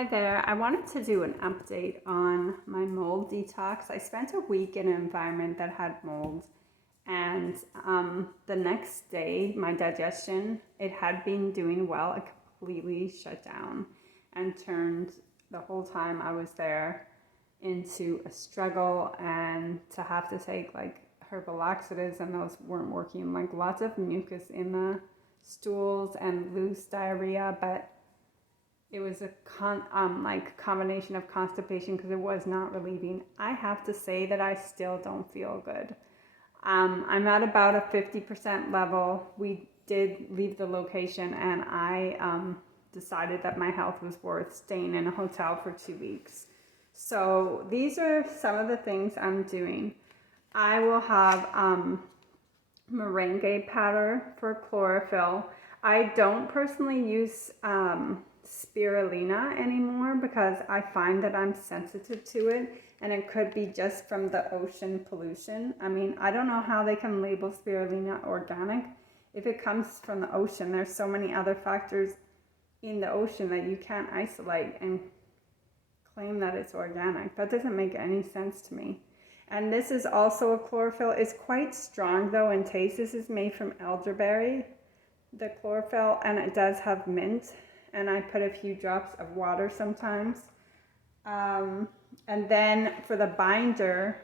Hi there. I wanted to do an update on my mold detox. I spent a week in an environment that had mold, and the next day, my digestion, it had been doing well. It completely shut down and turned the whole time I was there into a struggle, and to have to take like herbal laxatives, and those weren't working. Like lots of mucus in the stools and loose diarrhea, but it was a combination of constipation because it was not relieving. I have to say that I still don't feel good. I'm at about a 50% level. We did leave the location, and I decided that my health was worth staying in a hotel for 2 weeks. So these are some of the things I'm doing. I will have meringue powder for chlorophyll. I don't personally use spirulina anymore because I find that I'm sensitive to it, and it could be just from the ocean pollution. I mean, I don't know how they can label spirulina organic. If it comes from the ocean, there's so many other factors in the ocean that you can't isolate and claim that it's organic. That doesn't make any sense to me. And this is also a chlorophyll. It's quite strong though in taste. This is made from elderberry, the chlorophyll, and it does have mint. And I put a few drops of water sometimes. And then for the binder,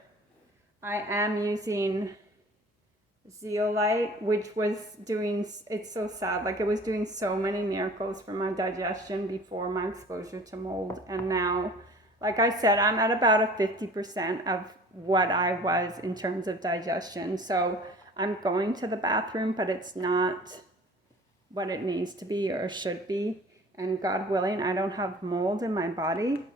I am using zeolite, which was doing, it's so sad, like it was doing so many miracles for my digestion before my exposure to mold. And now, like I said, I'm at about a 50% of what I was in terms of digestion. So I'm going to the bathroom, but it's not what it needs to be or should be. And God willing, I don't have mold in my body.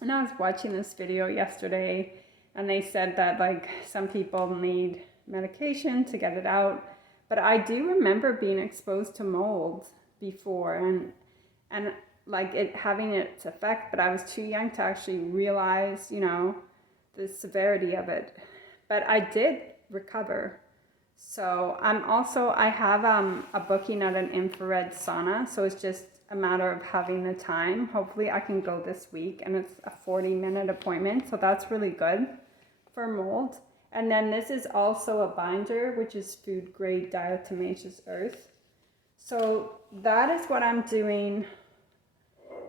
And I was watching this video yesterday, and they said that like some people need medication to get it out. But I do remember being exposed to mold before, and like it having its effect, but I was too young to actually realize, the severity of it. But I did recover. So I have a booking at an infrared sauna, so it's just a matter of having the time. Hopefully I can go this week, and it's a 40-minute appointment, so that's really good for mold. And then this is also a binder, which is food grade diatomaceous earth. So that is what I'm doing.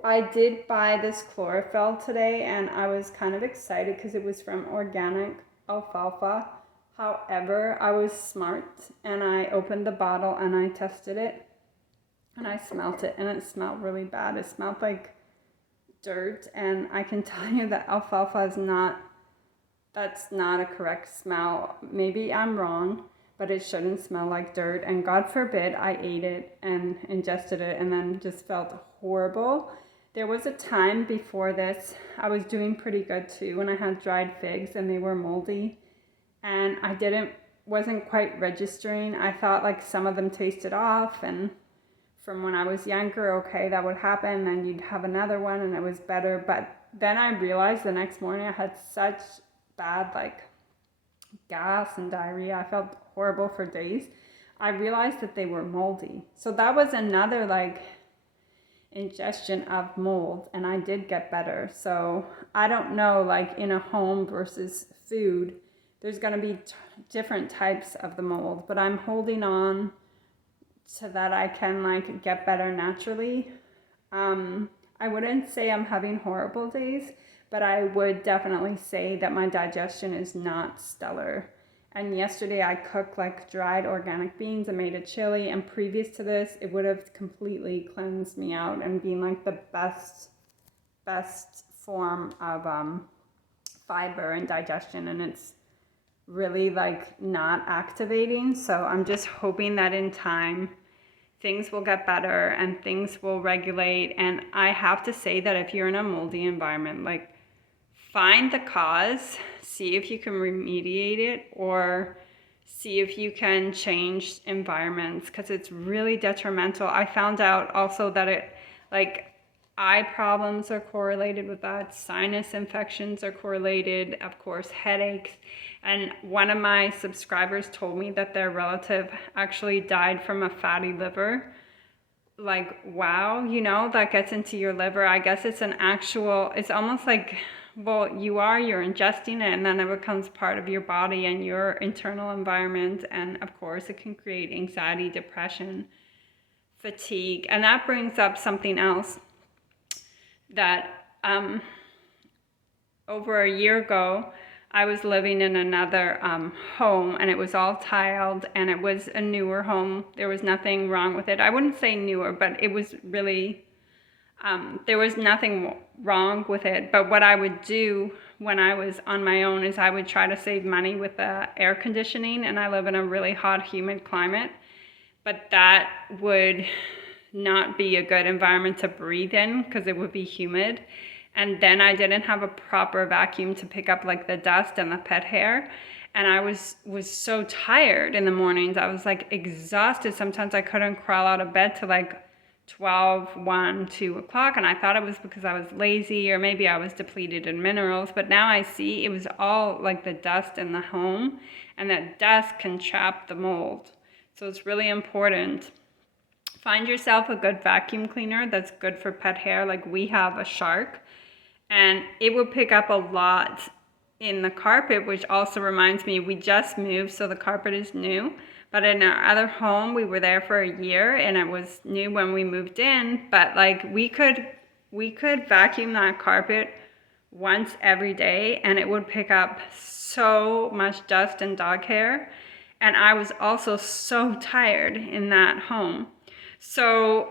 I did buy this chlorophyll today, and I was kind of excited because it was from organic alfalfa. However, I was smart, and I opened the bottle and I tested it, and I smelt it, and it smelled really bad. It smelled like dirt, and I can tell you that alfalfa is that's not a correct smell. Maybe I'm wrong, but it shouldn't smell like dirt, and God forbid I ate it and ingested it and then just felt horrible. There was a time before this, I was doing pretty good too, when I had dried figs and they were moldy, and I wasn't quite registering. I thought like some of them tasted off, and from when I was younger, okay, that would happen, and you'd have another one and it was better. But then I realized the next morning I had such bad like gas and diarrhea. I felt horrible for days. I realized that they were moldy. So that was another like ingestion of mold, and I did get better. So I don't know, like in a home versus food, there's going to be different types of the mold, but I'm holding on so that I can like get better naturally. I wouldn't say I'm having horrible days, but I would definitely say that my digestion is not stellar. And yesterday I cooked like dried organic beans and made a chili, and previous to this, it would have completely cleansed me out and been like the best form of fiber and digestion, and it's really like not activating. So I'm just hoping that in time things will get better and things will regulate. And I have to say that if you're in a moldy environment, like find the cause, see if you can remediate it, or see if you can change environments, because it's really detrimental. I found out also that it like eye problems are correlated with that, sinus infections are correlated, of course headaches. And one of my subscribers told me that their relative actually died from a fatty liver. like, wow, that gets into your liver. I guess it's it's almost like, well, you're ingesting it, and then it becomes part of your body and your internal environment. And of course, it can create anxiety, depression, fatigue. And that brings up something else that over a year ago, I was living in another home, and it was all tiled, and it was a newer home. There was nothing wrong with it. I wouldn't say newer, but it was really, there was nothing wrong with it. But what I would do when I was on my own is I would try to save money with the air conditioning, and I live in a really hot, humid climate. But that would not be a good environment to breathe in because it would be humid. And then I didn't have a proper vacuum to pick up like the dust and the pet hair. And I was so tired in the mornings. I was like exhausted. Sometimes I couldn't crawl out of bed till like 12, 1, 2 o'clock. And I thought it was because I was lazy, or maybe I was depleted in minerals. But now I see it was all like the dust in the home, and that dust can trap the mold. So it's really important. Find yourself a good vacuum cleaner that's good for pet hair. Like we have a Shark, and it will pick up a lot in the carpet, which also reminds me, we just moved, so the carpet is new. But in our other home, we were there for a year, and it was new when we moved in. But like we could vacuum that carpet once every day, and it would pick up so much dust and dog hair. And I was also so tired in that home. So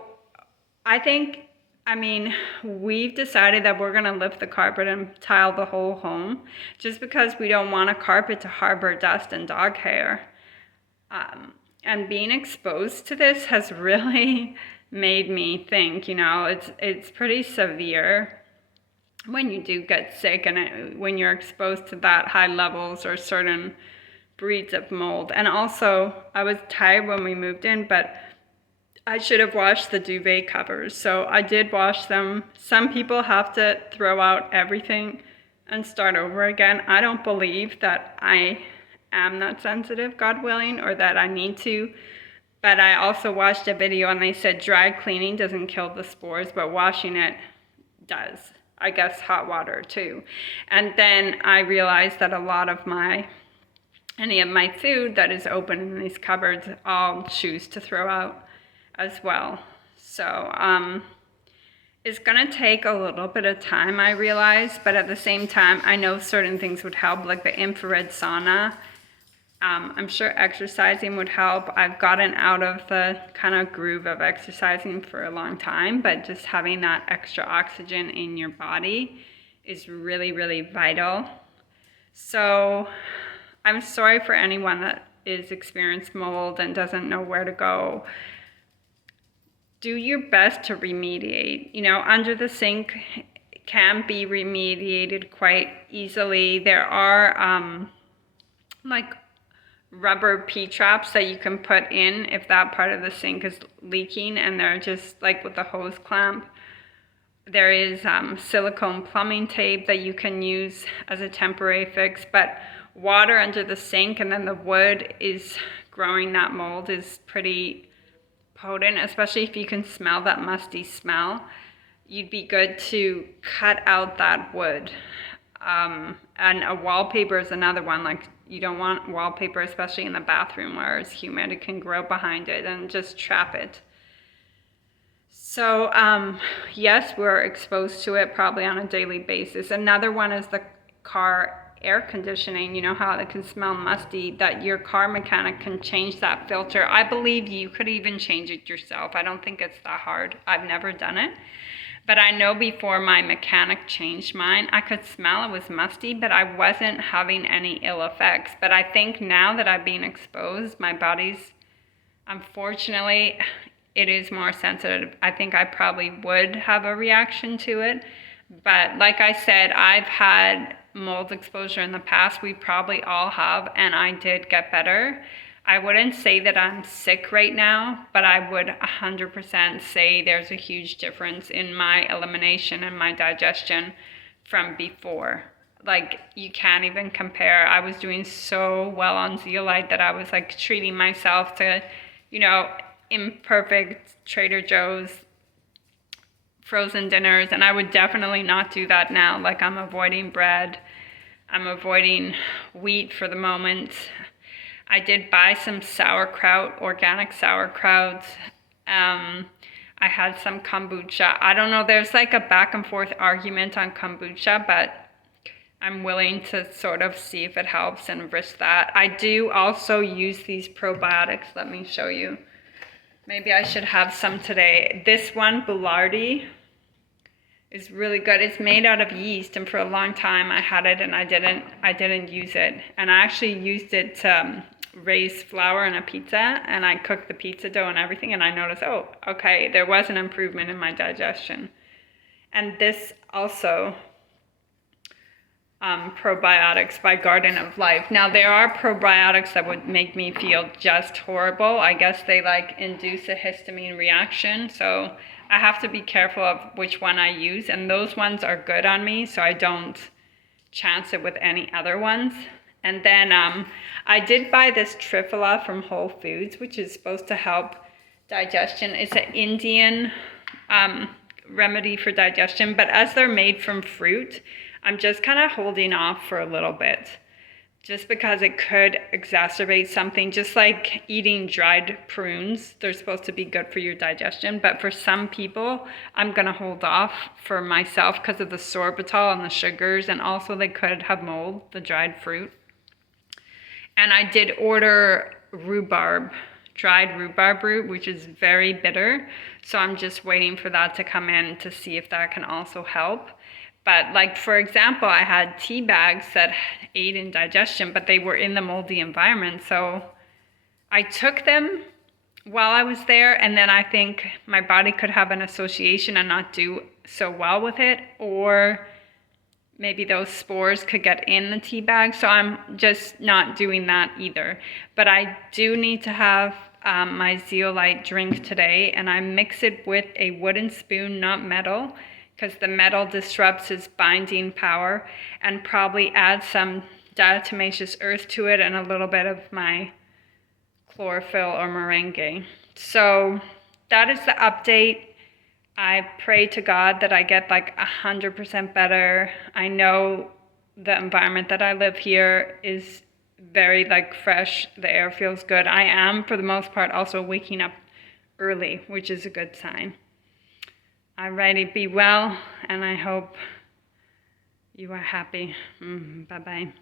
we've decided that we're going to lift the carpet and tile the whole home, just because we don't want a carpet to harbor dust and dog hair. And being exposed to this has really made me think, it's pretty severe when you do get sick, and when you're exposed to that high levels or certain breeds of mold. And also, I was tired when we moved in, but I should have washed the duvet covers. So I did wash them. Some people have to throw out everything and start over again. I don't believe that I am that sensitive, God willing, or that I need to. But I also watched a video, and they said dry cleaning doesn't kill the spores, but washing it does. I guess hot water too. And then I realized that any of my food that is open in these cupboards, I'll choose to throw out as well. So it's gonna take a little bit of time, I realize, but at the same time, I know certain things would help, like the infrared sauna. I'm sure exercising would help. I've gotten out of the kind of groove of exercising for a long time, but just having that extra oxygen in your body is really, really vital. So I'm sorry for anyone that is experienced mold and doesn't know where to go. Do your best to remediate. Under the sink can be remediated quite easily. There are like rubber P-traps that you can put in if that part of the sink is leaking, and they're just like with the hose clamp. There is silicone plumbing tape that you can use as a temporary fix, but water under the sink and then the wood is growing that mold is pretty potent, especially if you can smell that musty smell. You'd be good to cut out that wood. And a wallpaper is another one. Like, you don't want wallpaper, especially in the bathroom where it's humid. It can grow behind it and just trap it. So yes, we're exposed to it probably on a daily basis. Another one is the car air conditioning. You know how it can smell musty, that your car mechanic can change that filter. I believe you could even change it yourself. I don't think it's that hard. I've never done it. But I know before my mechanic changed mine, I could smell it was musty, but I wasn't having any ill effects. But I think now that I've been exposed, my body's, unfortunately, it is more sensitive. I think I probably would have a reaction to it. But like I said, I've had mold exposure in the past. We probably all have, and I did get better. I wouldn't say that I'm sick right now, but I would 100% say there's a huge difference in my elimination and my digestion from before. Like, you can't even compare. I was doing so well on zeolite that I was like treating myself to, imperfect Trader Joe's frozen dinners, and I would definitely not do that now. Like, I'm avoiding bread, I'm avoiding wheat for the moment. I did buy some sauerkraut, organic sauerkraut. I had some kombucha. I don't know, there's like a back and forth argument on kombucha, but I'm willing to sort of see if it helps and risk that. I do also use these probiotics. Let me show you. Maybe I should have some today. This one, Boulardi, is really good. It's made out of yeast, and for a long time I had it and I didn't use it. And I actually used it to raise flour in a pizza, and I cooked the pizza dough and everything, and I noticed, oh, okay, there was an improvement in my digestion. And this also, probiotics by Garden of Life. Now, there are probiotics that would make me feel just horrible. I guess they like induce a histamine reaction, so I have to be careful of which one I use, and those ones are good on me, so I don't chance it with any other ones. And then I did buy this Triphala from Whole Foods, which is supposed to help digestion. It's an Indian remedy for digestion, but as they're made from fruit, I'm just kind of holding off for a little bit, just because it could exacerbate something. Just like eating dried prunes, they're supposed to be good for your digestion, but for some people, I'm gonna hold off for myself because of the sorbitol and the sugars, and also they could have mold, the dried fruit. And I did order rhubarb, dried rhubarb root, which is very bitter, so I'm just waiting for that to come in to see if that can also help. But like, for example, I had tea bags that aid in digestion, but they were in the moldy environment. So I took them while I was there, and then I think my body could have an association and not do so well with it, or maybe those spores could get in the tea bag. So I'm just not doing that either. But I do need to have my zeolite drink today, and I mix it with a wooden spoon, not metal, because the metal disrupts its binding power, and probably add some diatomaceous earth to it and a little bit of my chlorophyll or meringue. So that is the update. I pray to God that I get like 100% better. I know the environment that I live here is very like fresh. The air feels good. I am, for the most part, also waking up early, which is a good sign. Alrighty, be well, and I hope you are happy. Bye-bye.